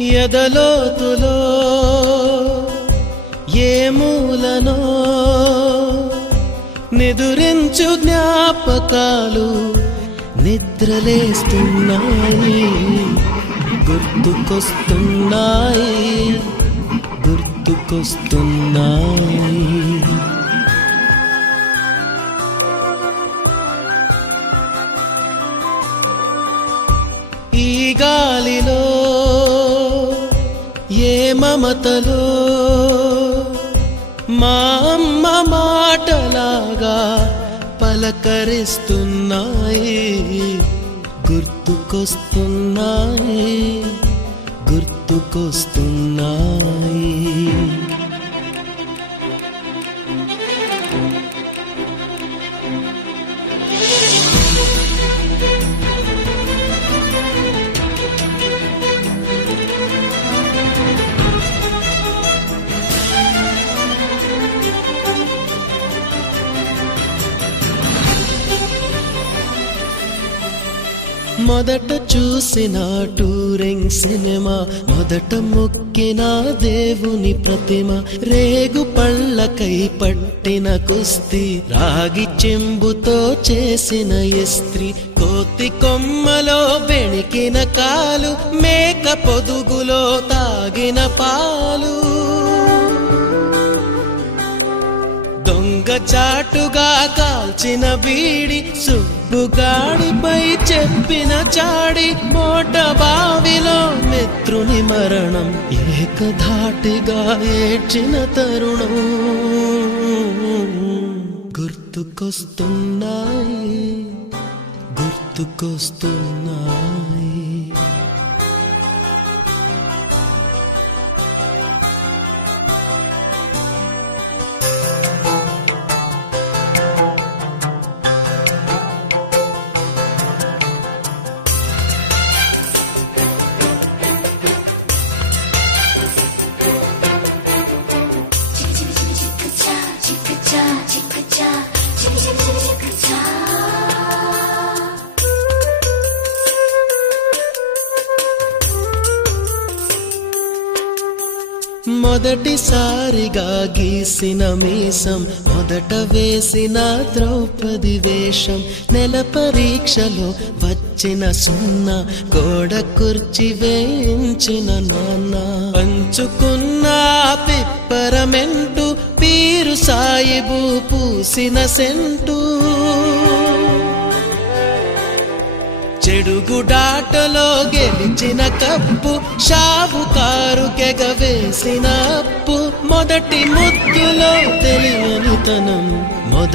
ఎదలోతులో ఏ మూలనో నిదురించు జ్ఞాపకాలు నిద్రలేస్తున్నాయి, గుర్తుకొస్తున్నాయి, గుర్తుకొస్తున్నాయి. ఈ గాలిలో ఏ మమతలో మా అమ్మ మాటలాగా పలకరిస్తున్నాయి, గుర్తుకొస్తున్నాయి, గుర్తుకొస్తున్నాయి. మొదట చూసిన టూరింగ్ సినిమా, మొదట మొక్కిన దేవుని ప్రతిమ, రేగు పళ్ళకై పట్టిన కుస్తీ, రాగి చెంబుతో చేసిన ఇస్త్రీ, కోతి కొమ్మలో బెణికిన కాలు, మేక పొదుగులో తాగిన పాలు, దొంగ చాటుగా కాల్చిన బీడి, సుబ్బుగాడిపై చెప్పిన చాడి, మోట బావిలో మిత్రుని మరణం, ఏకధాటిగా ఏడ్చిన తరుణం గుర్తుకొస్తున్నాయి, గుర్తుకొస్తున్నాయి. మొదటిసారిగా గీసిన మీసం, మొదట వేసిన ద్రౌపది వేషం, నెల పరీక్షలో వచ్చిన సున్నా, గోడ కుర్చీ వేయించిన నాన్న, పంచుకున్న పిప్పరమెంటు, పీరు సాయిబు పూసిన సెంటు, చెడుగుడాటలో గెలిచిన కప్పు, షావుకారు కెగవేసిన అప్పు, మొదటి ముద్దులో తెలియనితనం, మొదటి